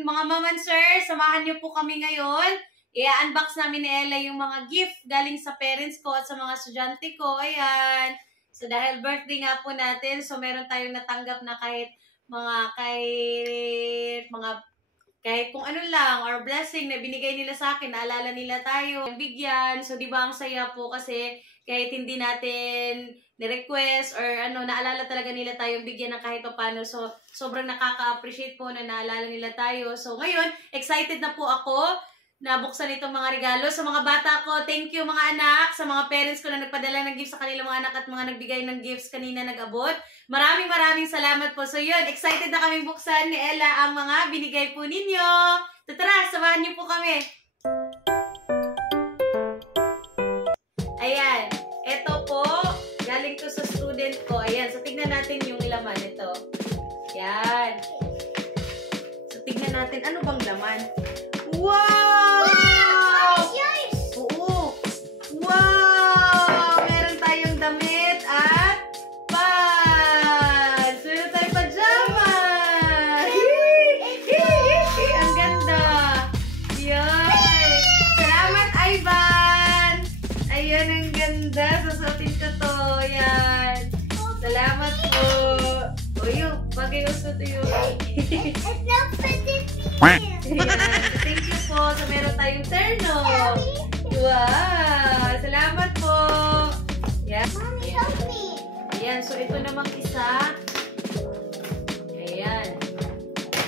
Ayan, mga maman sir, samahan niyo po kami ngayon. I-unbox namin ni Ella yung mga gift galing sa parents ko at sa mga estudyante ko. Ayan. So dahil birthday nga po natin, so meron tayong natanggap na kahit kung ano lang or blessing na binigay nila sa akin, naalala nila tayo, bigyan. So di ba ang saya po kasi kahit hindi natin ni-request or naalala talaga nila tayong bigyan ng kahit paano. So sobrang nakaka-appreciate po na naalala nila tayo. So ngayon, excited na po ako nabuksan itong mga regalo. Sa mga bata ko, thank you mga anak, sa mga parents ko na nagpadala ng gifts sa kanilang mga anak at mga nagbigay ng gifts kanina nag-abot. Maraming salamat po. So yun, excited na kaming buksan ni Ella ang mga binigay po ninyo. Tara, samahan niyo po kami. Ayan, eto po, galing to sa student ko. Ayan, so tignan natin yung laman ito. Ayan. So tignan natin, ano bang laman? Wow! Oo. Wow! Meron tayong damit at pants. Meron tayong pajama. Ang ganda. Yan. Salamat, Ivan. Ayan, ang ganda. Susutin ko to. Yan. Salamat po. O yun, bagay gusto to yun. It's not fitting me. Ayan. Thank you po. So, meron tayong terno. Wow! Salamat po. Ayan. Mommy, help me. Ayan. So, ito namang isa. Ayan.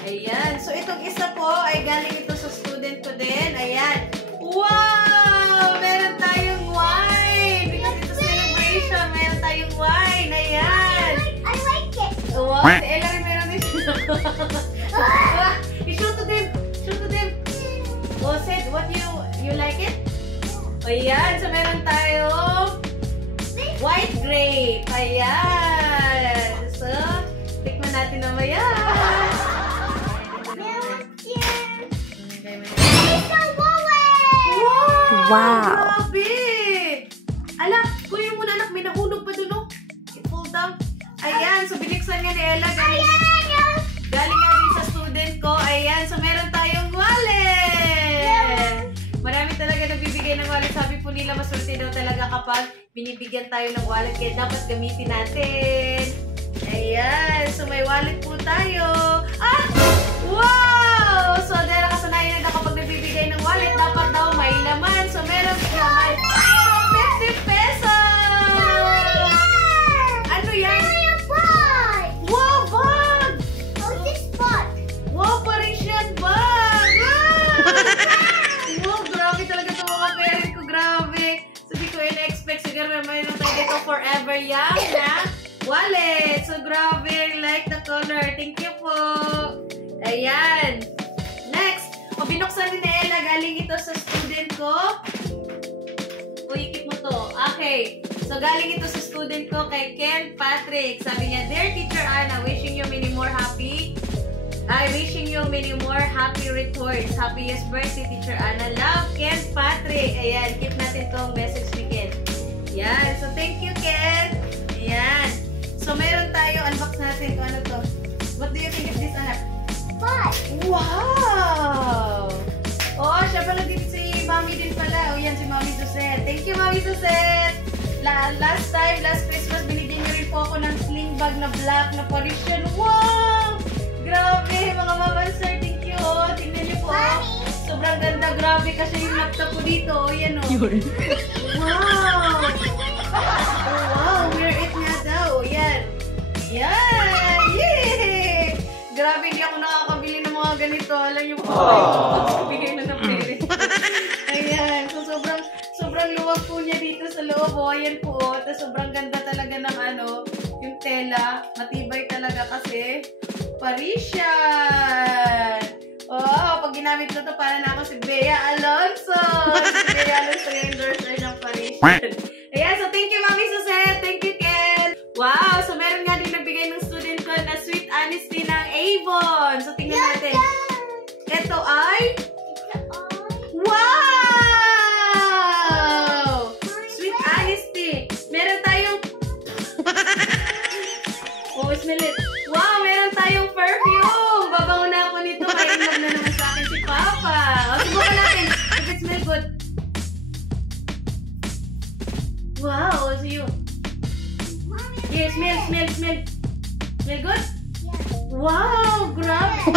Ayan. So, itong isa po ay galing ito sa student ko din. Ayan. Wow! Meron tayong wine. Because it's a celebration. Meron tayong wine. Ayan. I like it. Wow! Si Ella rin meron din siya. Show to them. Show to them. Oh, said, what you like it? O yan, so meron tayong white grape. Ayan. So, tikman natin na maya. Wow! Grabe! Ala, kunin mo na anak, may nahulog pa dun, oh. I-fold down. Ayan, so biniksan nga ni Ella. Galing nga din sa student ko. Ayan, so meron tayong wallet. Marami talaga nagbibigay ng wallet. Sabi po nila, maswerte daw talaga kapag binibigyan tayo ng wallet. Kaya dapat gamitin natin. Ayan, so may wallet po tayo. Ah! Wow! So dahil nakasanayan na kapag nagbibigay ng wallet, dapat daw may laman. So meron siya may 50 pesos! Ano yan? Wow, bag! Wow, Parisian bag! Wow, grabe talaga ito mga parent ko. Grabe. So, di ko in-expect. Siguro mayroon tayo dito forever young na wallet. So, grabe. I like the color. Thank you po. Ayan. Next. O, binuksan din na Ella. Galing ito sa student ko. Ikip mo to. Okay. So, galing ito sa student ko kay Ken Patrick. Sabi niya, Dear Teacher Anna, wishing you many more happy reports. Happiest birthday, Teacher Anna. Love, Ken Patrick. Ayan, keep natin tong message ni Ken. Ayan, so thank you, Ken. Ayan. So, meron tayo. Unbox natin kung ano to. What do you think of this, anak? What? Wow! Oh, siya pala din si Mami din pala. O yan, si Mami Suzette. Thank you, Mami Suzette. Last Christmas, binigyan niyo rin po ako ng sling bag na black na Parisian. Wow! Grabe, mga mama, sir. Thank you. Oh, tingnan niyo po. Mami. Sobrang ganda. Grabe kasi yung laptop ko dito. O, yan o. Wow! Oh, wow. Wear it nga daw. O, yan. Yan! Yay! Grabe, hindi ako nakakabili ng mga ganito. Alam niyo po. Bigay na ng pere. Ayan. So, sobrang luwag po niya dito sa loob. O, ayan po. Tapos, sobrang ganda talaga ng yung tela. Matibay talaga kasi Parisian. Oh, pag ginamit na to, para na ako si Bea Alonso. Si Bea Alonso yung endorser ng Parisian. Ayan, so thank you, Mami Suzette. Thank you, Ken. Wow, so meron nga din nagbigay ng student ko na Sweet Honesty ng Avon. So tingnan natin. Ito ay wow! Sweet Honesty. Meron tayong oh, smell it. Wow, meron tayong perfume. Babango na ako nito. Kaya love na naman Wow, grabe.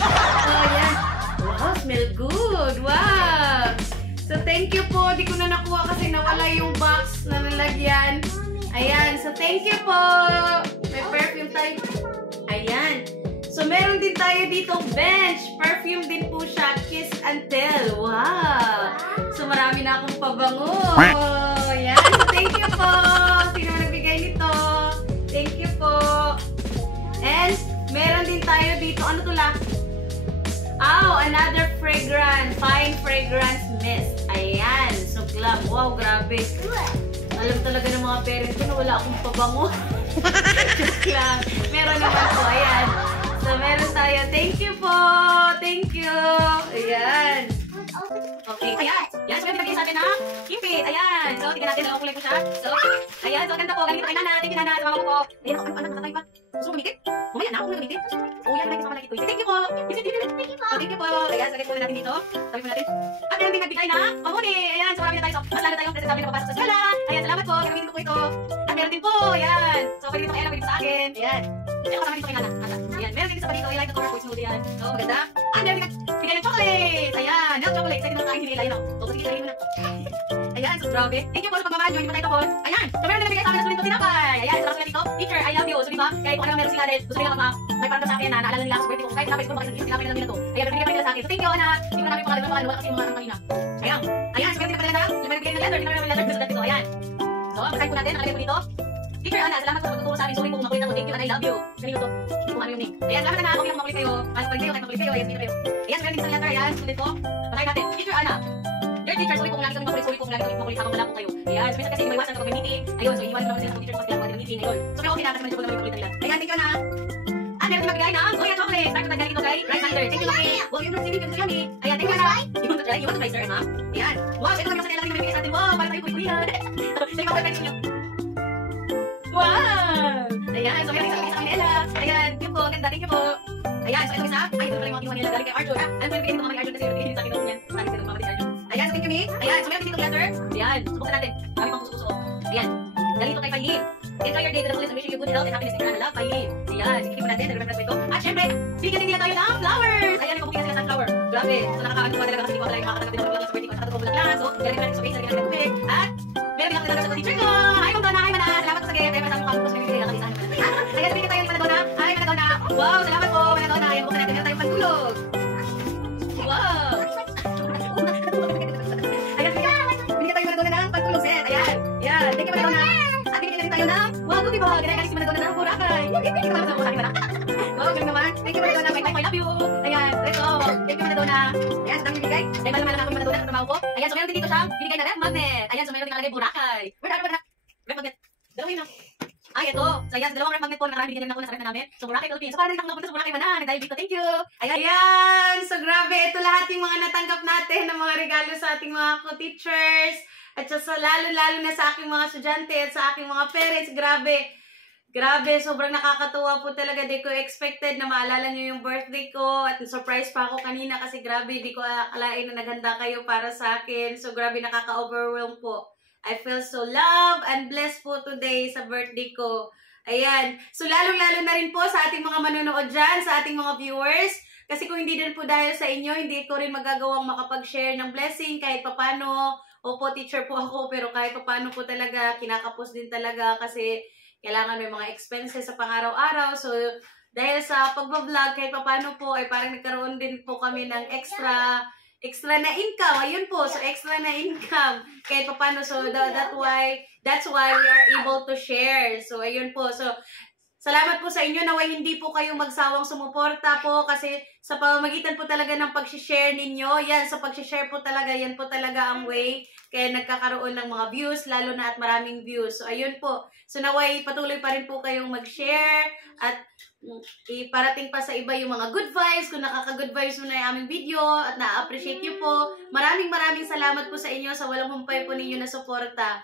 Oh, yan. Wow, smell good. Wow. So, thank you po. Di ko na nakuha kasi nawala yung box na nalagyan. Ayan. So, thank you po. May perfume tayo. Ayan. So, meron din tayo ditong bench. Perfume din po siya. Kiss and Tell. Wow. So, marami na akong pabango. Ayan. So, thank you po. Sino nagbigay nito? Thank you po. And, meron din tayo dito. Ano to la? Oh, another fragrance. Fine fragrance mist. Ayan. So, glam. Wow, grabe. Alam talaga ng mga parents ko na wala akong pabango. Joke lang. Meron naman po. Ayan. So, meron tayo. Thank you po. Thank you. Ayan. Okay. Ayan. Yan. So, meron din sa atin na Kipit. Ayan. So, tingnan natin. Dalawang kulay po siya. So, ayan. So, ganda po. Galing ito kay Nana. Thank you, Nana. Sa mama ko po. Ayan. Ano? Nakakay pa. Gusto mo gamitin? Mamaya na ako na gamitin. Oh, yan. Gusto mo gamitin. Thank you po. Thank you po. Ayan. So, gamitin natin dito. Sabi mo natin. At meron din nagbigay na pamuni. Ayan. So, marami na tayo. So, mas lalo tayong presentable na papasok sa eskwela. Ayan. Salamat po. Gamitin ko po ito. At meron din po. Ayan. So, pwede dito kay Ella. Pwede dito sa akin. Ayan. Ayan. Kasama dito kay Nana. Ayan. Meron din isa pa dito. I like the color for smoothie. Ayan. So, maganda. At meron din nagbigay ng chocolate. Ayan. Milk chocolate. Sa kinakain nila. Ayan. So, sige. Lagay mo na. Ayan. So, grabe. Thank you po sa pagmamahal nyo. Hindi mo tayo tapos. Ayan. So, meron din nagbigay sa akin ng sulit ko tinapay. Ayan. So, nakasunod dito. Teacher, I love you. So, diba? Kaya kung ano meron sila din. Gusto nila may parang sa akin na naalala nila ako sa birthday ko. Kahit tinapay ko bakit tinapay lang nila to. Ayan. Binigay pa nila sa akin. So, thank you, anak. Hindi mo namin pangalan wala kasi yung mga kanina. Ayan. Ayan. So, meron din pa nila na. May bigay ng letter. Hindi namin letter. Gusto natin ito. Ayan. So, basahin po natin. Nakalagay po dito. Teacher, Ana, salamat po sa pagtuturo sa amin. Sorry po kung makulit ako. Thank you and I love you. Kanino to? Kung ano yung name. Ayan, salamat na. Okay lang makulit kayo. Mas pag kayo, kahit makulit kayo. Ayan, sige kayo. Ayan, meron din sa letter. Ayan, sulit po. Basahin natin. Teacher, Ana. Dear teacher, sorry po kung lagi kami makulit. Sorry po kung lagi kami makulit habang wala po kayo. Ayan, so minsan kasi may iwasan kapag may meeting. Ayun, so iiwan naman sila sa teacher kapag kailangan ng meeting. Ayun. So kaya okay na kasi medyo po naman yung kulit nila. Ayan, thank you, Ana. Ah, meron din magbigay na. Goya chocolate. Start ko nagaling ito kay Rice Hunter. Thank you, Mami. Well, you're receiving it. Yummy. Ayan, thank you, Ana. You want to try? You want to try, sir, ha? Ayan. Wow, so ito kami sa nila na may bigay sa atin. Wow, para tayo kulit-kulihan. So yung mga pencil nyo. Wow! Ayan, so meron din sa kanila. Ayan, thank you po. Ganda, thank you po. Ayan, so ito isa. Ay, ito pala yung mga kinuha nila. Galing kay Arjun. Ano pwede bigyan dito mga Arjun kasi bigyan sa akin yan. Sa akin sila mga Arjun. Ayan, so thank you, me. Ayan, so meron dito letter. Ayan, subukan natin. Kami pang puso-puso. Ayan. Galing ito kay Pailin. Enjoy your day to the fullest and wishing you good health and happiness in your life, Pailin. Ayan, sige po natin. Nag-remember ito. At syempre, bigyan din nila tayo ng flowers. Ayan, yung pupigyan sila ng flower. Grabe. So nakakaano pa talaga kasi hindi ko talaga makakatanggap din ako sa birthday ko. Nakatulog ko lang. So, galing natin sa base, galing natin sa tubig. At meron din ako nilagay sa teacher ko. Hi, Ma'am Donna. Hi, Mana. Salamat po sa gift. Ay, masama ko kami sa bibigay lang sa akin. Ayan, bigyan tayo ni Mana Donna. Hi, Mana Donna. Wow, salamat po, Mana Donna. Ayan, bukan natin. Meron tayong pantulog. Wow. Ayan, bigyan tayo Mana Donna ng pantulog set. Ayan. Ayan, thank you, Mana Donna. At bigyan din tayo ng wow, good diba? Ginagalis si Mana Donna ng Boracay. Thank you, Mana Donna. Wow, galing naman. Thank you, Mana Donna. I love you. Ayan, ito. Thank you, Mana Donna. Ayan, so dami bigay. Dahil malaman ako yung Mana Donna sa trabaho ko. Ayan, so meron din dito siya. Binigay na ref magnet. Ayan, so meron din nakalagay Boracay. Where are you? Ref magnet. Dalawin na. Ay, ito. So, ayan, dalawang ref magnet po na nakaraan. Binigyan din ako na sa ref na namin. So, Boracay, Philippines. So, parang nandito ako napunta sa Boracay, Mana. Dahil dito. Thank you. Ayan. So, grabe. Ito lahat yung mga natanggap natin ng mga regalo sa ating mga co-teachers. At so, lalo-lalo na sa aking mga estudyante at sa aking mga parents. Grabe. Grabe, sobrang nakakatuwa po talaga. Di ko expected na maalala nyo yung birthday ko. At surprise pa ako kanina kasi grabe, di ko akalain na naghanda kayo para sa akin. So grabe, nakaka-overwhelm po. I feel so loved and blessed po today sa birthday ko. Ayan. So lalo-lalo na rin po sa ating mga manonood dyan, sa ating mga viewers. Kasi kung hindi din po dahil sa inyo, hindi ko rin magagawang makapag-share ng blessing kahit papano. Opo, teacher po ako, pero kahit papano po talaga, kinakapos din talaga kasi kailangan may mga expenses sa pang-araw-araw. So, dahil sa pagbablog, kahit papano po, ay parang nagkaroon din po kami ng extra na income. Ayun po, so extra na income. Kahit papano, so that's why we are able to share. So, ayun po. So, salamat po sa inyo na hindi po kayong magsawang sumuporta po kasi sa pamamagitan po talaga ng pag-share ninyo, yan, sa pag-share po talaga, yan po talaga ang way kaya nagkakaroon ng mga views, lalo na at maraming views. So, ayun po. So, naway patuloy pa rin po kayong mag-share at iparating pa sa iba yung mga good vibes, kung nakaka-good vibes mo na yung aming video at na-appreciate nyo po. Maraming salamat po sa inyo sa walang humpay po ninyo na suporta.